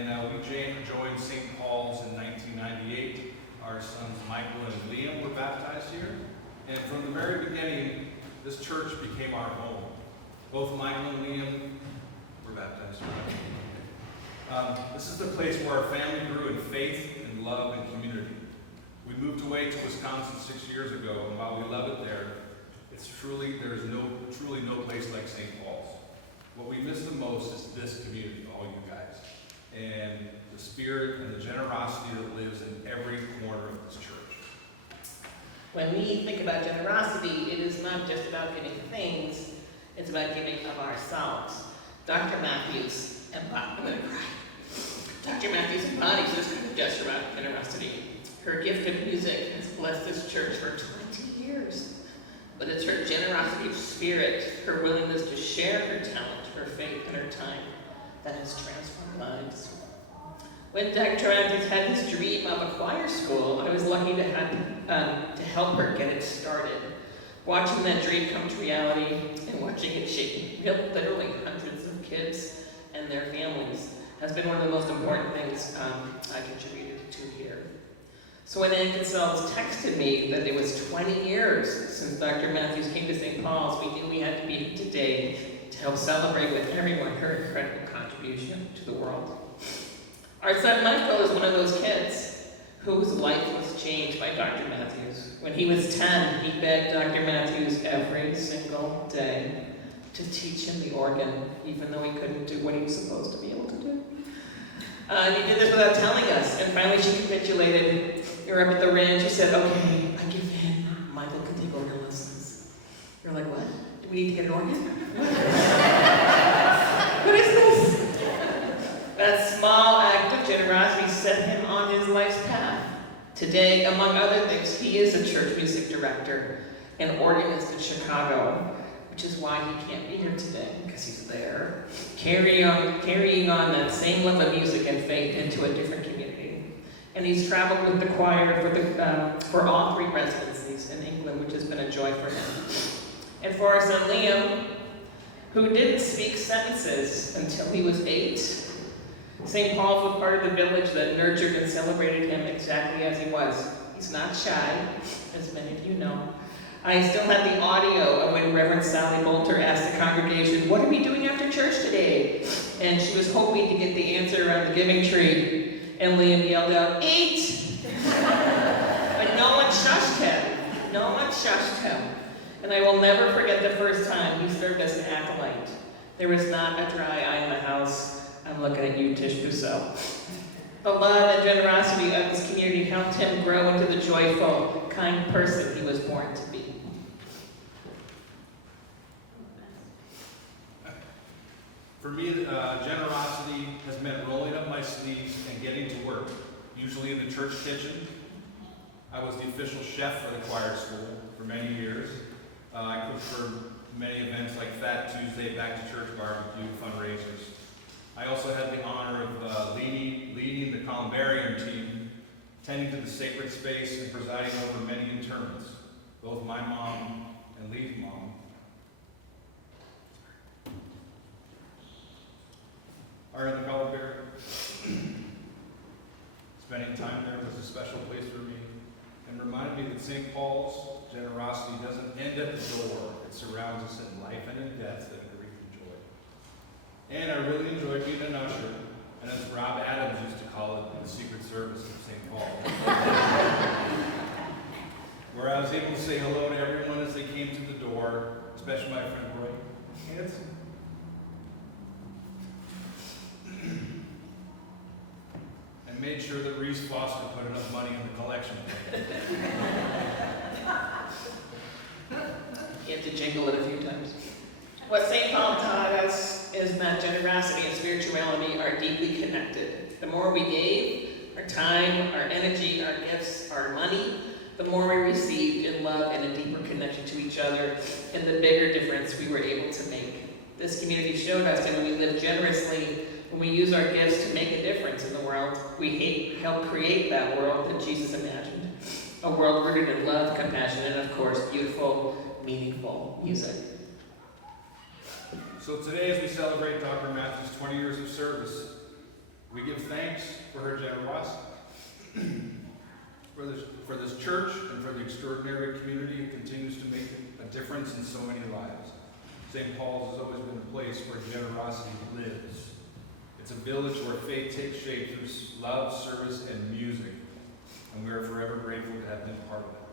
and joined St. Paul's in 1998. Our sons Michael and Liam were baptized here, and from the very beginning, this church became our home. Both Michael and Liam were baptized here. This is the place where our family grew in faith and love and community. We moved away to Wisconsin 6 years ago, and while we love it there, there is truly no place like St. Paul's. What we miss the most is this community, all you guys, and the spirit and the generosity that lives in every corner of this church. When we think about generosity, it is not just about giving things, it's about giving of ourselves. Dr. Matthews embodies this kind of gesture about generosity. Her gift of music has blessed this church for 20 years. But it's her generosity of spirit, her willingness to share her talent, her faith, and her time that has transformed lives. When Dr. Matthews had this dream of a choir school, I was lucky to help her get it started. Watching that dream come to reality and watching it shape literally hundreds of kids and their families has been one of the most important things I contributed to here. So when Ann Consells texted me that it was 20 years since Dr. Matthews came to St. Paul's, we knew we had to be here today to help celebrate with everyone her incredible contribution to the world. Our son Michael is one of those kids whose life was changed by Dr. Matthews. When he was 10, he begged Dr. Matthews every single day to teach him the organ, even though he couldn't do what he was supposed to be able to do. And he did this without telling us, and finally she capitulated. We were up at the ranch, she said, okay, I give in, Michael can take organ lessons. We're like, what? Do we need to get an organ? What is this? That small act of generosity set him on his life's path. Today, among other things, he is a church music director and organist in Chicago, which is why he can't be here today, because he's there, carrying on that same love of music and faith into a different community. And he's traveled with the choir for all 3 residencies in England, which has been a joy for him. And for our son Liam, who didn't speak sentences until he was 8, St. Paul's was part of the village that nurtured and celebrated him exactly as he was. He's not shy, as many of you know. I still have the audio of when Reverend Sally Bolter asked the congregation, what are we doing after church today? And she was hoping to get the answer around the giving tree. And Liam yelled out, eat! But no one shushed him. No one shushed him. And I will never forget the first time he served as an acolyte. There was not a dry eye in the house. I'm looking at you, Tish Busso. The love and generosity of this community helped him grow into the joyful, kind person he was born to be. For me, generosity has meant rolling up my sleeves and getting to work, usually in the church kitchen. I was the official chef for the choir school for many years. I cooked for many events like Fat Tuesday, Back to Church Barbecue, fundraisers. I also had the honor of leading the columbarium team, tending to the sacred space and presiding over many interments, both my mom and Lee's mom. Are in the columbarium. Spending time there was a special place for me and reminded me that St. Paul's generosity doesn't end at the door. It surrounds us in life and in death and grief and joy. And I really enjoyed being an usher, and as Rob Adams used to call it, the secret service of St. Paul. Where I was able to say hello to everyone as they came to the door, especially my friend Roy Hanson. And made sure that Reese Foster put enough money in the collection. You have to jingle it a few times. What St. Paul taught us is that generosity and spirituality are deeply connected. The more we gave, our time, our energy, our gifts, our money, the more we received in love and a deeper connection to each other, and the bigger difference we were able to make. This community showed us that when we live generously, when we use our gifts to make a difference in the world, we help create that world that Jesus imagined. A world rooted in love, compassion, and of course, beautiful, meaningful music. So today, as we celebrate Dr. Matthews' 20 years of service, We give thanks for her generosity, for this church and for the extraordinary community it continues to make a difference in so many lives. St. Paul's has always been a place where generosity lives. It's a village where faith takes shape through love, service, and music, and we are forever grateful to have been part of it.